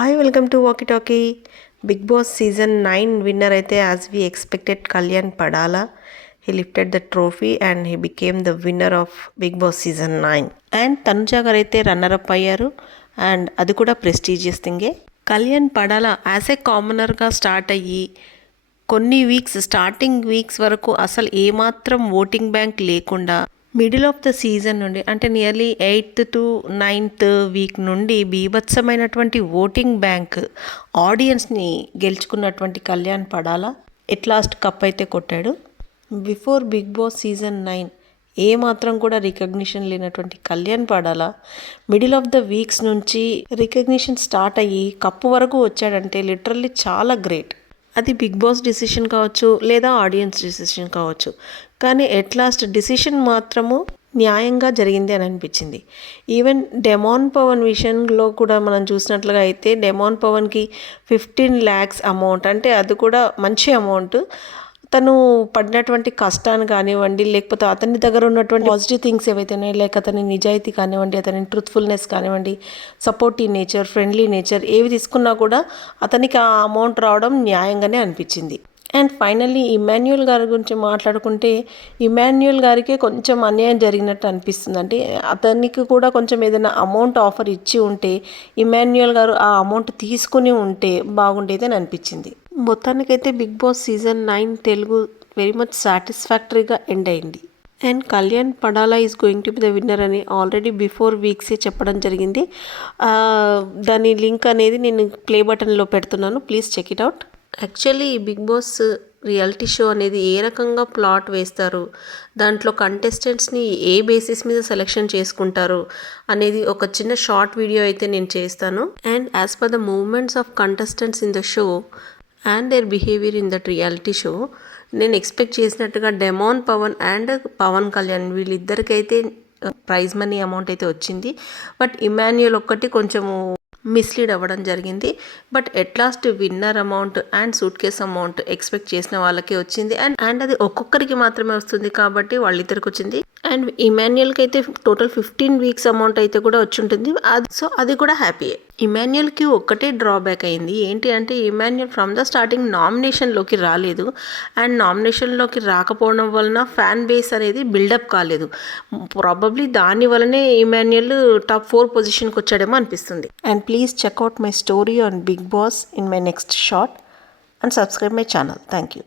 Hi welcome to walkie talkie. Bigg Boss season 9 winner అయితే as we expected Kalyan Padala. He lifted the trophy and he became the winner of Bigg Boss season 9. And Tanuja garu అయితే runner up అయ్యారు and అది కూడా prestigious థింగే. Kalyan Padala as a కామనర్గా start అయ్యి కొన్ని starting weeks వరకు అసలు ఏమాత్రం ఓటింగ్ బ్యాంక్ లేకుండా మిడిల్ ఆఫ్ ద సీజన్ నుండి అంటే nearly 8th to 9th week నుండి బీభత్సమైనటువంటి ఓటింగ్ బ్యాంక్ ఆడియన్స్ని గెలుచుకున్నటువంటి కళ్యాణ్ పడాలా ఎట్ లాస్ట్ కప్ అయితే కొట్టాడు. బిఫోర్ బిగ్ బాస్ సీజన్ 9 ఏమాత్రం కూడా రికగ్నిషన్ లేనటువంటి కళ్యాణ్ పడాలా మిడిల్ ఆఫ్ ద వీక్స్ నుంచి రికగ్నిషన్ స్టార్ట్ అయ్యి కప్పు వరకు వచ్చాడంటే లిటరల్లీ చాలా గ్రేట్. అది బిగ్ బాస్ డిసిషన్ కావచ్చు లేదా ఆడియన్స్ డిసిషన్ కావచ్చు, కానీ ఎట్ లాస్ట్ డిసిషన్ మాత్రము న్యాయంగా జరిగింది అని అనిపించింది. ఈవెన్ డెమాన్ పవన్ విషయంలో కూడా మనం చూసినట్లుగా అయితే డెమాన్ పవన్కి 15 lakhs అమౌంట్, అంటే అది కూడా మంచి అమౌంట్. తను పడినటువంటి కష్టాన్ని కానివ్వండి, లేకపోతే అతని దగ్గర ఉన్నటువంటి పాజిటివ్ థింగ్స్ ఏవైతే ఉన్నాయో, లేక అతని నిజాయితీ కానివ్వండి, అతని ట్రూత్ఫుల్నెస్ కానివ్వండి, సపోర్టివ్ నేచర్, ఫ్రెండ్లీ నేచర్ ఏవి తీసుకున్నా కూడా అతనికి ఆ అమౌంట్ రావడం న్యాయంగానే అనిపించింది. అండ్ ఫైనల్లీ ఇమాన్యుయల్ గారి గురించి మాట్లాడుకుంటే ఇమాన్యుయల్ గారికి కొంచెం అన్యాయం జరిగినట్టు అనిపిస్తుంది. అంటే అతనికి కూడా కొంచెం ఏదైనా అమౌంట్ ఆఫర్ ఇచ్చి ఉంటే ఇమాన్యుయల్ గారు ఆ అమౌంట్ తీసుకుని ఉంటే బాగుండేది అని అనిపించింది. మొత్తానికైతే Bigg Boss season 9 Telugu very much సాటిస్ఫాక్టరీగా ఎండ్ అయింది. And Kalyan Padala is going to be the winner అని ఆల్రెడీ బిఫోర్ వీక్సే చెప్పడం జరిగింది. దాని లింక్ అనేది నేను ప్లే బటన్లో పెడుతున్నాను, please check it out. Actually ఈ బిగ్ బాస్ రియాలిటీ షో అనేది ఏ రకంగా ప్లాట్ వేస్తారు, దాంట్లో కంటెస్టెంట్స్ని ఏ బేసిస్ మీద సెలెక్షన్ చేసుకుంటారు అనేది ఒక చిన్న షార్ట్ వీడియో అయితే నేను చేస్తాను. And as per the movements of contestants in the show and their behaviour in that reality show, నేను ఎక్స్పెక్ట్ చేసినట్టుగా డెమాన్ పవన్ అండ్ పవన్ కళ్యాణ్ వీళ్ళిద్దరికైతే ప్రైజ్ మనీ అమౌంట్ అయితే వచ్చింది. బట్ ఇమాన్యుయల్ ఒక్కటి కొంచెము మిస్లీడ్ అవ్వడం జరిగింది. But at last winner amount and suitcase amount expect చేసిన వాళ్ళకే వచ్చింది. అండ్ అది ఒక్కొక్కరికి మాత్రమే వస్తుంది కాబట్టి వాళ్ళిద్దరికి వచ్చింది. అండ్ ఇమాన్యుయల్కి అయితే టోటల్ 15 weeks అమౌంట్ అయితే కూడా వచ్చి ఉంటుంది. అది కూడా హ్యాపీయే. ఇమాన్యుయల్కి ఒక్కటే డ్రాబ్యాక్ అయింది ఏంటి అంటే ఇమాన్యుయల్ ఫ్రమ్ ద స్టార్టింగ్ నామినేషన్లోకి రాలేదు. అండ్ నామినేషన్లోకి రాకపోవడం వలన ఫ్యాన్ బేస్ అనేది బిల్డప్ కాలేదు. ప్రాబబ్లీ దాని వలనే ఇమాన్యుయల్ టాప్ 4 పొజిషన్కి వచ్చాడేమో అనిపిస్తుంది. And please check out my story on Bigg Boss in my next short and subscribe my channel. Thank you.